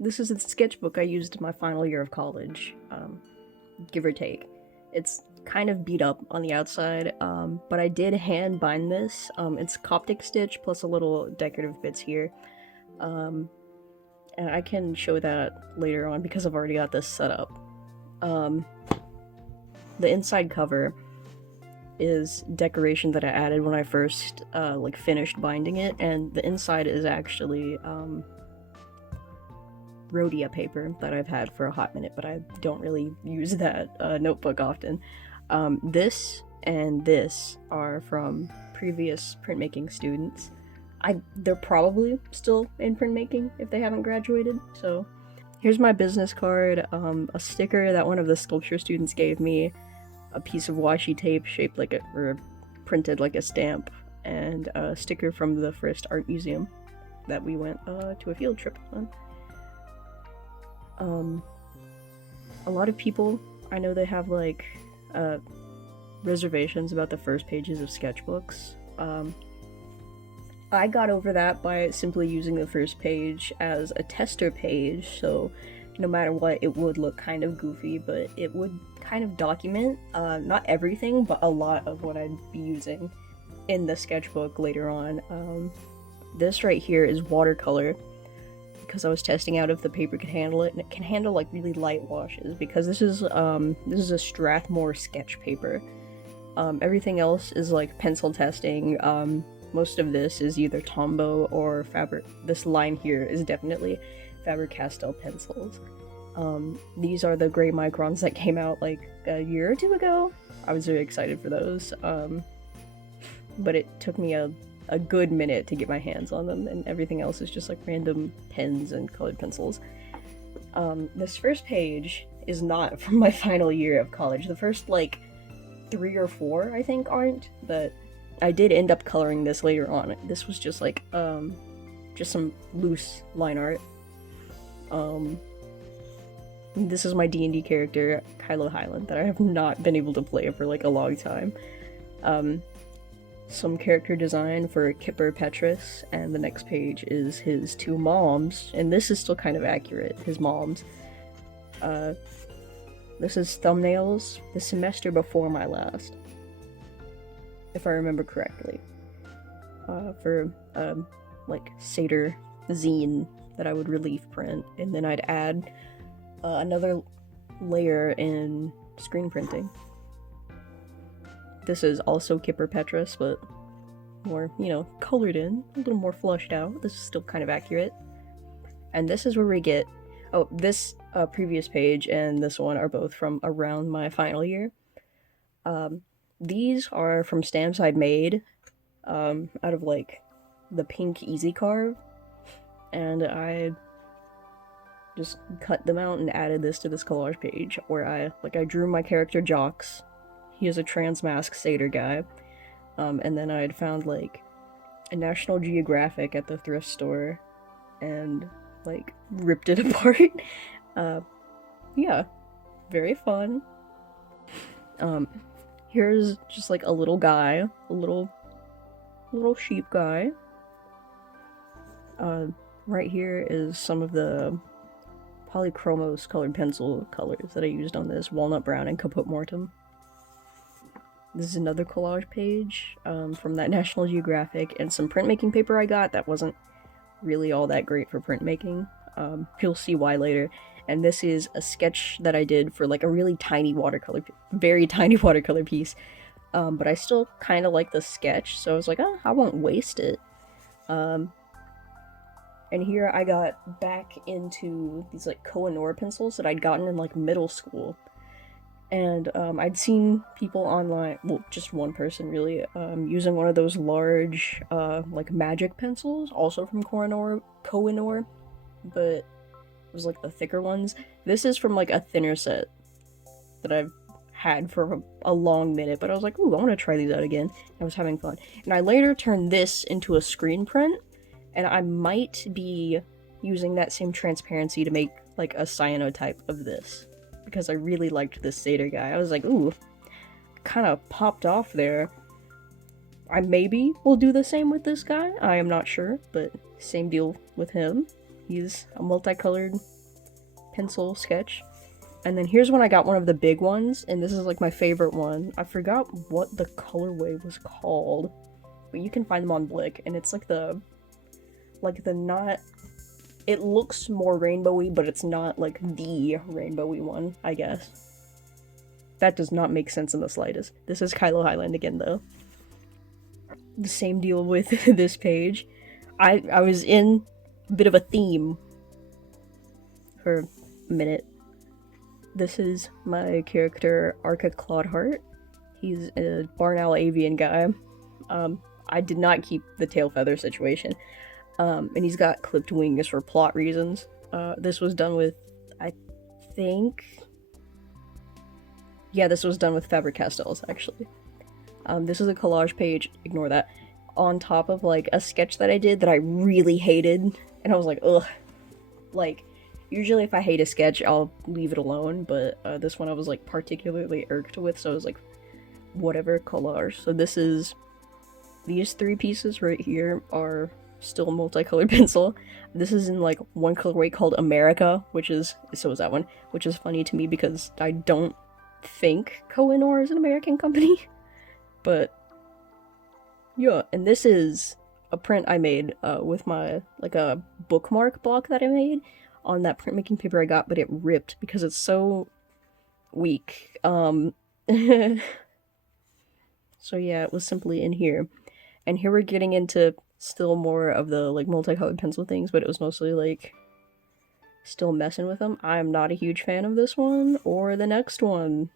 this is the sketchbook I used in my final year of college, give or take. It's kind of beat up on the outside, but I did hand bind this. It's Coptic stitch plus a little decorative bits here. And I can show that later on because I've already got this set up. The inside cover is decoration that I added when I first like finished binding it, and the inside is actually rhodia paper that I've had for a hot minute, but I don't really use that notebook often. This and this are from previous printmaking students. They're probably still in printmaking if they haven't graduated, so here's my business card, a sticker that one of the sculpture students gave me, a piece of washi tape shaped like or printed like a stamp, and a sticker from the first art museum that we went to a field trip on. A lot of people, I know they have like reservations about the first pages of sketchbooks. I got over that by simply using the first page as a tester page, so no matter what, it would look kind of goofy, but it would kind of document, not everything, but a lot of what I'd be using in the sketchbook later on. This right here is watercolor, because I was testing out if the paper could handle it, and it can handle like really light washes, because this is a Strathmore sketch paper. Everything else is like pencil testing. Most of this is either Tombow or Faber. This line here is definitely Faber-Castell pencils. These are the gray microns that came out like a year or two ago. I was very excited for those, but it took me a good minute to get my hands on them, and everything else is just like random pens and colored pencils. This first page is not from my final year of college. The first like 3 or 4 I think aren't, but I did end up coloring this later on. This was just like just some loose line art. This is my D&D character, Kylo Highland, that I have not been able to play for like a long time. Some character design for Kipper Petrus, and the next page is his 2 moms, and this is still kind of accurate, his moms. This is thumbnails the semester before my last, if I remember correctly, for like Seder zine that I would relief print, and then I'd add another layer in screen printing. This is also Kipper Petrus, but more, you know, colored in, a little more flushed out. This is still kind of accurate. And this is where we get, oh, this previous page and this one are both from around my final year. These are from stamps I'd made out of like the pink Easy Carve, and I just cut them out and added this to this collage page where I drew my character Jocks. He is a trans mask satyr guy, and then I'd found like a National Geographic at the thrift store and like ripped it apart. Yeah, very fun. Here's just like a little guy, a little sheep guy. Right here is some of the Polychromos colored pencil colors that I used on this, Walnut Brown and Caput Mortem. This is another collage page from that National Geographic, and some printmaking paper I got that wasn't really all that great for printmaking. You'll see why later. And this is a sketch that I did for like a really tiny watercolor, very tiny watercolor piece. But I still kind of like the sketch, so I was like, oh, I won't waste it. And here I got back into these like Koh-i-Noor pencils that I'd gotten in like middle school. And I'd seen people online, well, just one person really, using one of those large like magic pencils, also from Koh-i-Noor, but it was like the thicker ones. This is from like a thinner set that I've had for a long minute, but I was like, ooh, I want to try these out again. I was having fun. And I later turned this into a screen print, and I might be using that same transparency to make like a cyanotype of this, because I really liked this satyr guy. I was like, ooh, kind of popped off there. I maybe will do the same with this guy. I am not sure, but same deal with him. He's a multicolored pencil sketch. And then here's when I got one of the big ones, and this is like my favorite one. I forgot what the colorway was called, but you can find them on Blick, and it's like the not, it looks more rainbowy, but it's not like the rainbowy one, I guess. That does not make sense in the slightest. This is Kylo Highland again, though. The same deal with this page. I was in a bit of a theme for a minute. This is my character, Arca Clawdheart. He's a barn owl avian guy. I did not keep the tail feather situation. And he's got clipped wings for plot reasons. This was done with, I think... Yeah, this was done with Faber-Castells, actually. This is a collage page, ignore that, on top of, like, a sketch that I did that I really hated. And I was like, ugh. Like, usually if I hate a sketch, I'll leave it alone, but this one I was, like, particularly irked with, so I was like, whatever, collage. So this is... These three pieces right here are still multicolored pencil. This is in, like, one colorway called America, which is... So is that one, which is funny to me because I don't think Kohinoor is an American company. But, yeah, and this is a print I made with my, like, a bookmark block that I made on that printmaking paper I got, but it ripped because it's so weak. So yeah, it was simply in here. And here we're getting into still more of the, like, multicolored pencil things, but it was mostly, like, still messing with them. I'm not a huge fan of this one, or the next one.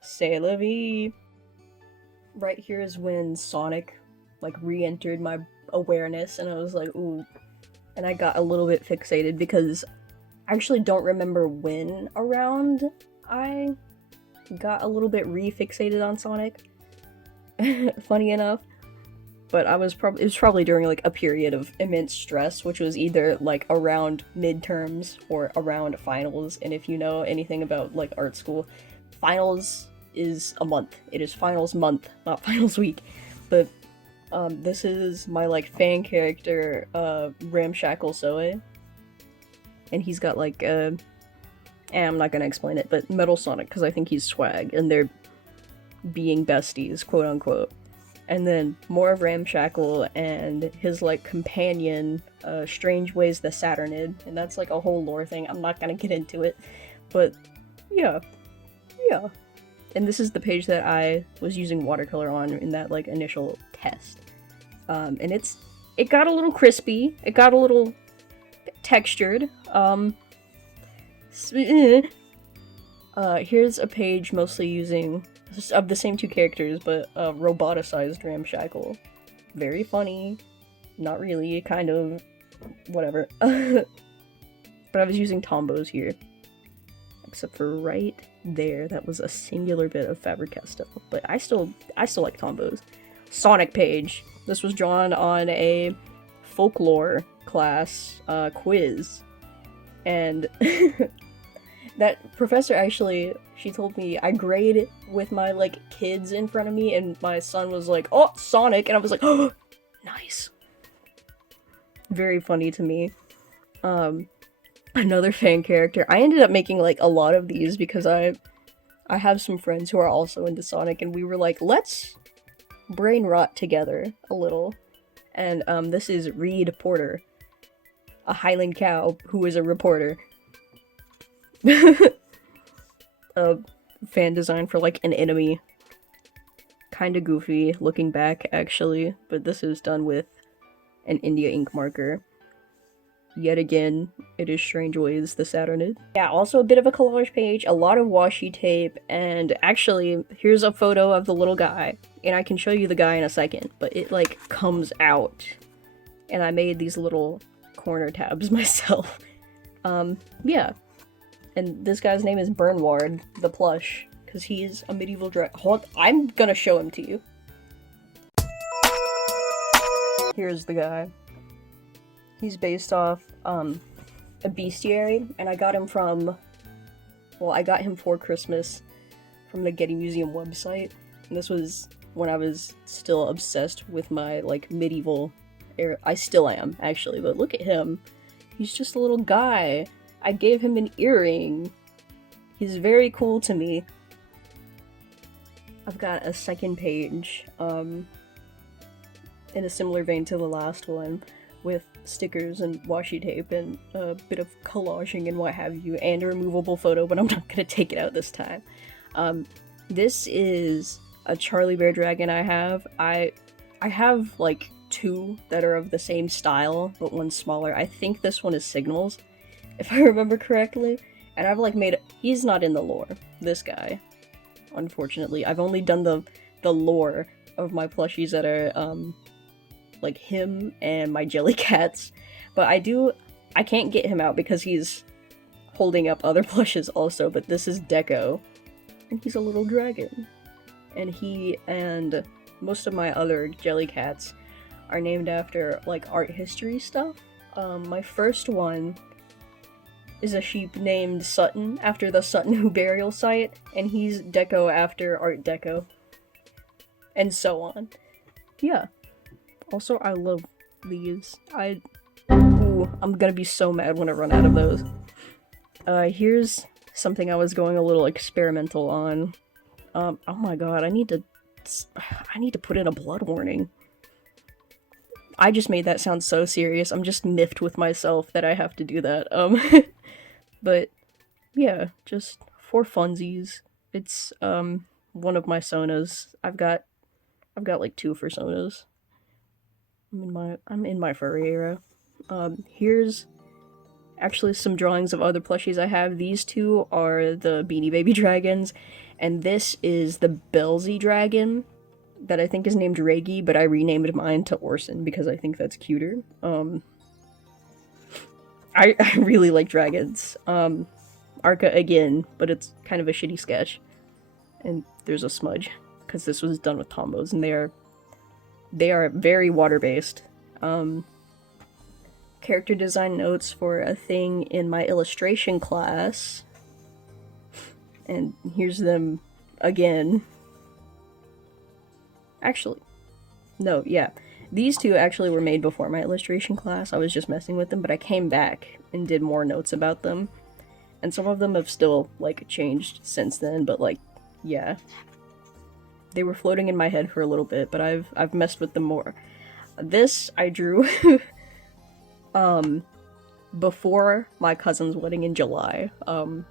C'est la vie. Right here is when Sonic, like, re-entered my awareness, and I was like, ooh. And I got a little bit fixated because I actually don't remember when around I got a little bit re-fixated on Sonic. Funny enough. But it was probably during, like, a period of immense stress, which was either, like, around midterms or around finals. And if you know anything about, like, art school, finals is a month. It is finals month, not finals week. But this is my, like, fan character, Ramshackle Soe. And he's got, like, I'm not gonna explain it, but Metal Sonic, because I think he's swag, and they're being besties, quote unquote. And then more of Ramshackle and his, like, companion, Strange Ways the Saturnid, and that's, like, a whole lore thing. I'm not gonna get into it, but yeah. And this is the page that I was using watercolor on in that, like, initial test. And it got a little crispy, it got a little textured. Here's a page mostly using... of the same two characters, but roboticized Ramshackle. Very funny. Not really, kind of. Whatever. But I was using Tombos here. Except for right there, that was a singular bit of Faber-Castell. But I still like Tombos. Sonic page. This was drawn on a folklore class quiz. And that professor actually, she told me I grade with my, like, kids in front of me, and my son was like, oh, Sonic, and I was like, oh, nice. Very funny to me. Another fan character. I ended up making, like, a lot of these because I have some friends who are also into Sonic, and we were like, let's brain rot together a little. And this is Reed Porter, a Highland cow who is a reporter. A fan design for, like, an enemy. Kinda goofy looking back, actually, but this is done with an India ink marker. Yet again, it is Strange Ways the Saturnid. Yeah, also a bit of a collage page, a lot of washi tape, and actually, here's a photo of the little guy, and I can show you the guy in a second, but it, like, comes out. And I made these little corner tabs myself. Yeah. And this guy's name is Bernward, the plush, because he's a medieval Hold, I'm gonna show him to you. Here's the guy. He's based off, a bestiary, and I got him from, well, I got him for Christmas from the Getty Museum website, and this was when I was still obsessed with my, like, medieval era. I still am, actually, but look at him. He's just a little guy. I gave him an earring. He's very cool to me. I've got a second page, in a similar vein to the last one, with stickers and washi tape and a bit of collaging and what have you, and a removable photo, but I'm not gonna take it out this time. This is a Charlie Bear dragon I have. I have, like, two that are of the same style, but one's smaller. I think this one is Signals, if I remember correctly. And I've, like, he's not in the lore, this guy. Unfortunately, I've only done the lore of my plushies that are, like him and my Jellycats, but I can't get him out because he's holding up other plushes also, but this is Deco, and he's a little dragon. And he and most of my other Jellycats are named after, like, art history stuff. My first one is a sheep named Sutton, after the Sutton Hoo burial site, and he's Deco after Art Deco. And so on. Yeah. Also, I love these. Ooh, I'm gonna be so mad when I run out of those. Here's something I was going a little experimental on. Oh my god, I need to put in a blood warning. I just made that sound so serious. I'm just miffed with myself that I have to do that. But yeah, just for funsies. It's one of my sonas. I've got like 2 personas. I'm in my furry era. Here's actually some drawings of other plushies I have. These 2 are the Beanie Baby dragons, and this is the Belzy dragon that I think is named Reggie, but I renamed mine to Orson because I think that's cuter. I really like dragons. Arca again, but it's kind of a shitty sketch. And there's a smudge, because this was done with Tombos, and they are very water-based. Character design notes for a thing in my illustration class. And here's them again. Actually, no, yeah. These 2 actually were made before my illustration class. I was just messing with them, but I came back and did more notes about them. And some of them have still, like, changed since then, but, like, yeah. They were floating in my head for a little bit, but I've messed with them more. This I drew before my cousin's wedding in July of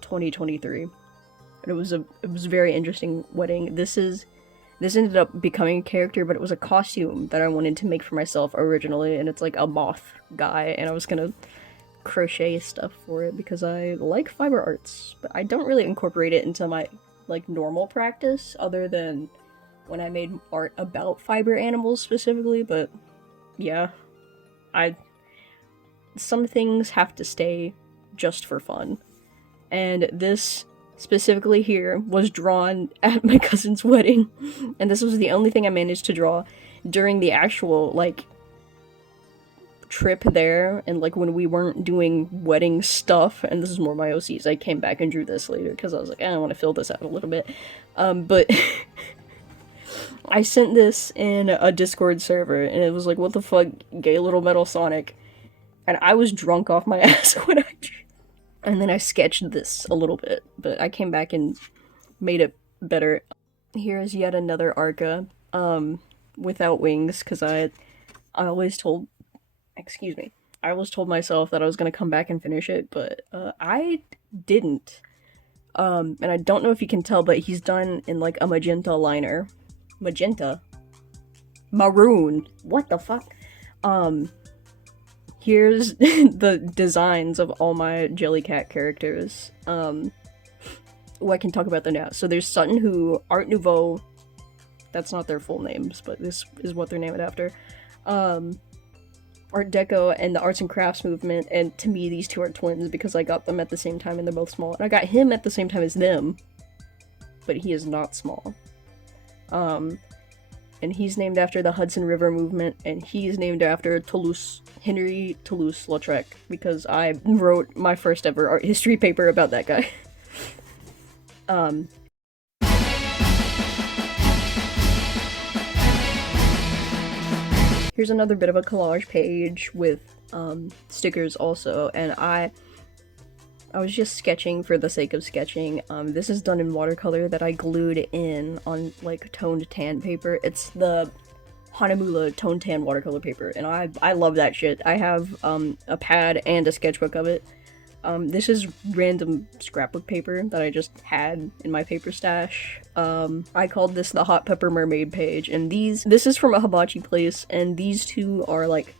2023. And it was a very interesting wedding. This ended up becoming a character, but it was a costume that I wanted to make for myself originally, and it's like a moth guy, and I was gonna crochet stuff for it because I like fiber arts, but I don't really incorporate it into my, like, normal practice other than when I made art about fiber animals specifically, but yeah. Some things have to stay just for fun. And this specifically here was drawn at my cousin's wedding, and this was the only thing I managed to draw during the actual, like, trip there, and, like, when we weren't doing wedding stuff. And this is more my OCs. I came back and drew this later because I was like, I want to fill this out a little bit. But I sent this in a Discord server, and it was like, what the fuck, gay little metal Sonic. And I was drunk off my ass when I drew. And then I sketched this a little bit, but I came back and made it better. Here is yet another Arca, without wings, because I always told myself that I was gonna come back and finish it, but I didn't. And I don't know if you can tell, but he's done in, like, a magenta liner. Magenta? Maroon! What the fuck? Here's the designs of all my Jellycat characters. I can talk about them now. So there's Sutton Hoo, Art Nouveau. That's not their full names, but this is what they're named after. Art Deco and the arts and crafts movement, and to me these 2 are twins because I got them at the same time and they're both small. And I got him at the same time as them, but he is not small. And he's named after the Hudson River movement, and he's named after Henry Toulouse-Lautrec, because I wrote my first ever art history paper about that guy. Here's another bit of a collage page with stickers also, and I was just sketching for the sake of sketching. This is done in watercolor that I glued in on like toned tan paper. It's the honeymoon toned tan watercolor paper, and I love that shit. I have a pad and a sketchbook of it. This is random scrapbook paper that I just had in my paper stash. I called this the Hot Pepper Mermaid page, and this is from a hibachi place, and these two are like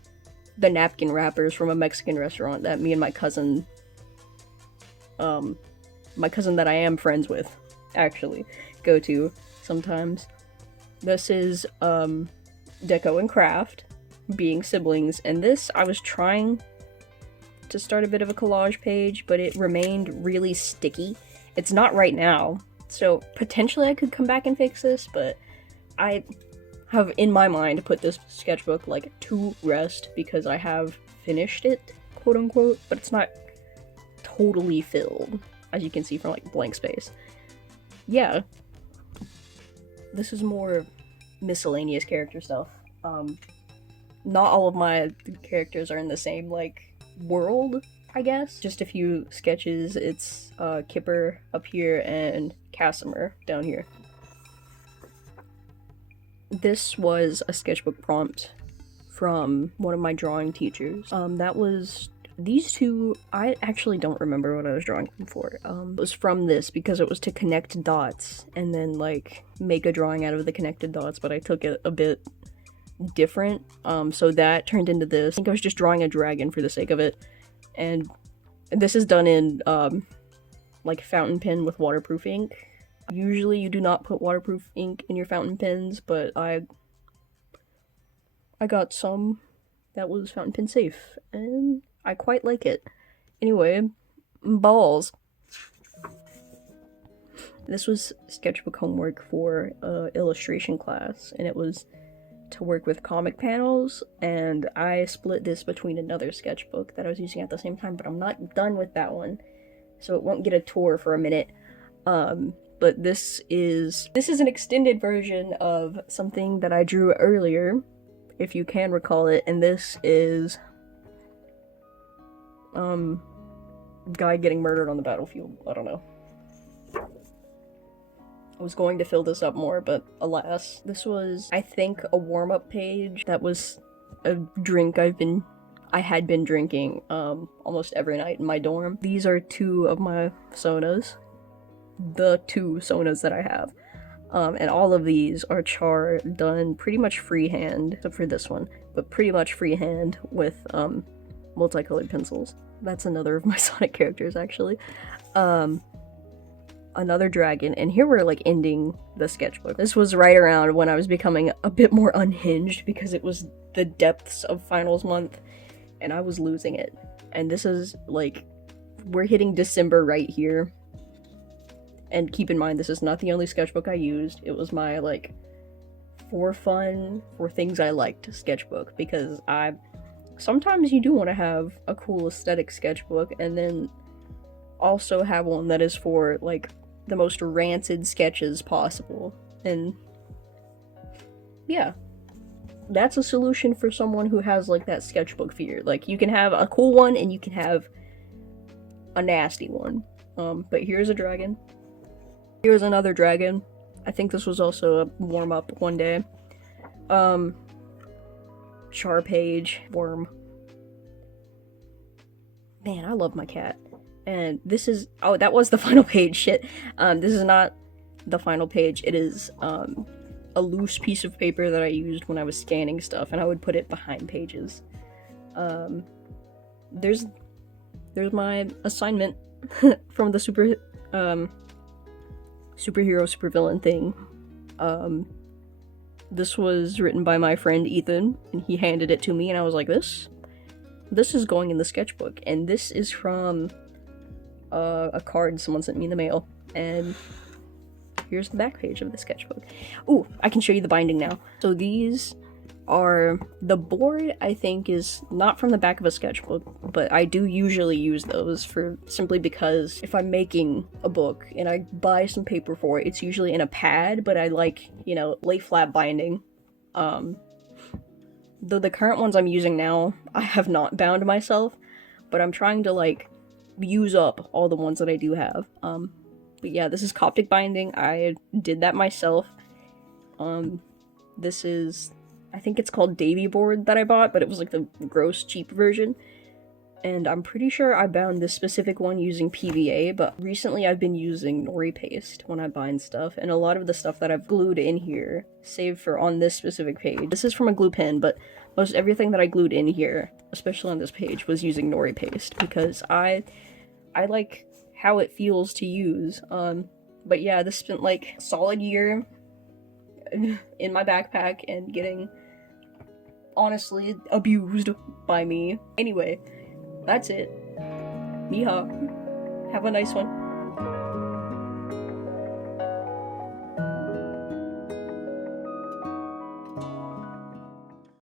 the napkin wrappers from a Mexican restaurant that me and my cousin that I am friends with, actually, go to sometimes. This is, Deco and Craft, being siblings, and this, I was trying to start a bit of a collage page, but it remained really sticky. It's not right now, so potentially I could come back and fix this, but I have in my mind put this sketchbook, like, to rest, because I have finished it, quote-unquote, but it's not totally filled, as you can see from, like, blank space. Yeah. This is more miscellaneous character stuff. Not all of my characters are in the same, like, world, I guess. Just a few sketches. It's, Kipper up here and Casimir down here. This was a sketchbook prompt from one of my drawing teachers. That was these two. I actually don't remember what I was drawing them for. It was from this because it was to connect dots and then like make a drawing out of the connected dots, but I took it a bit different. So that turned into this. I think I was just drawing a dragon for the sake of it, and this is done in like fountain pen with waterproof ink. Usually you do not put waterproof ink in your fountain pens, but I got some that was fountain pen safe, and I quite like it. Anyway, balls. This was sketchbook homework for illustration class, and it was to work with comic panels, and I split this between another sketchbook that I was using at the same time, but I'm not done with that one, so it won't get a tour for a minute. But this is an extended version of something that I drew earlier, if you can recall it, and this is guy getting murdered on the battlefield. I don't know. I was going to fill this up more, but alas. This was, I think, a warm-up page. That was a drink I had been drinking almost every night in my dorm. These are two of my sonas. The two sonas that I have. And all of these are char done pretty much freehand, except for this one, but pretty much freehand with multicolored pencils. That's another of my Sonic characters, actually. Another dragon, and here we're like ending the sketchbook. This was right around when I was becoming a bit more unhinged because it was the depths of finals month and I was losing it. And this is like, we're hitting December right here. And keep in mind, this is not the only sketchbook I used. It was my, like, for fun, for things I liked sketchbook, because sometimes you do want to have a cool aesthetic sketchbook, and then also have one that is for, like, the most rancid sketches possible. And, yeah. That's a solution for someone who has, like, that sketchbook fear. Like, you can have a cool one, and you can have a nasty one. But here's a dragon. Here's another dragon. I think this was also a warm-up one day. Char page. Worm. Man, I love my cat. And this is... Oh, that was the final page. Shit. This is not the final page. It is, a loose piece of paper that I used when I was scanning stuff, and I would put it behind pages. There's my assignment from the superhero, supervillain thing. This was written by my friend Ethan, and he handed it to me, and I was like, this is going in the sketchbook, and this is from a card someone sent me in the mail, and here's the back page of the sketchbook. Ooh, I can show you the binding now. So these are, the board I think is not from the back of a sketchbook, but I do usually use those for simply because if I'm making a book and I buy some paper for it, it's usually in a pad, but I like, you know, lay flat binding. the current ones I'm using now, I have not bound myself, but I'm trying to like use up all the ones that I do have. But yeah, this is Coptic binding. I did that myself. This is, I think it's called Davy board that I bought, but it was like the gross cheap version. And I'm pretty sure I bound this specific one using PVA, but recently I've been using nori paste when I bind stuff, and a lot of the stuff that I've glued in here, save for on this specific page, this is from a glue pen, but most everything that I glued in here, especially on this page, was using nori paste, because I like how it feels to use. But yeah, this spent like a solid year in my backpack and getting, honestly, abused by me. Anyway, that's it. Yeehaw. Have a nice one.